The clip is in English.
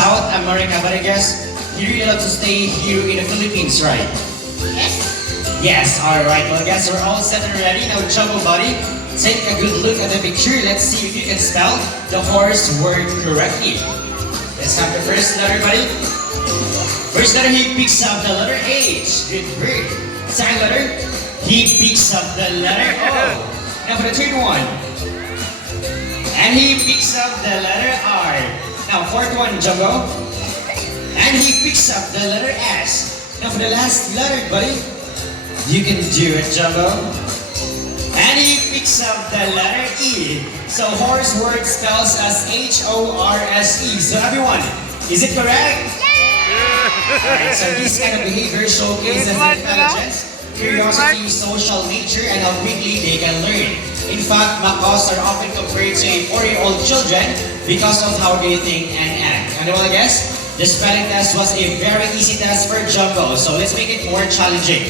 South America, but I guess he really loves to stay here in the Philippines, right? Yes. Yes, alright. Well, I guess we're all set and ready. Now, Jumbo Buddy, take a good look at the picture. Let's see if you can spell the horse word correctly. Let's have the first letter, buddy. First letter, he picks up the letter H. Good bird. Second letter, he picks up the letter O. Now for the third one. And he picks up the letter R. Now, fourth one, Jumbo. And he picks up the letter S. Now for the last letter, buddy. You can do it, Jumbo. And he picks up the letter E. So horse word spells as H-O-R-S-E. So everyone, is it correct? Alright, so this kind of behavior showcases intelligence, curiosity, social nature, and how quickly they can learn. In fact, macaws are often compared to a 4-year-old children because of how they think and act. And well, I guess, the spelling test was a very easy test for Jumbo, so let's make it more challenging.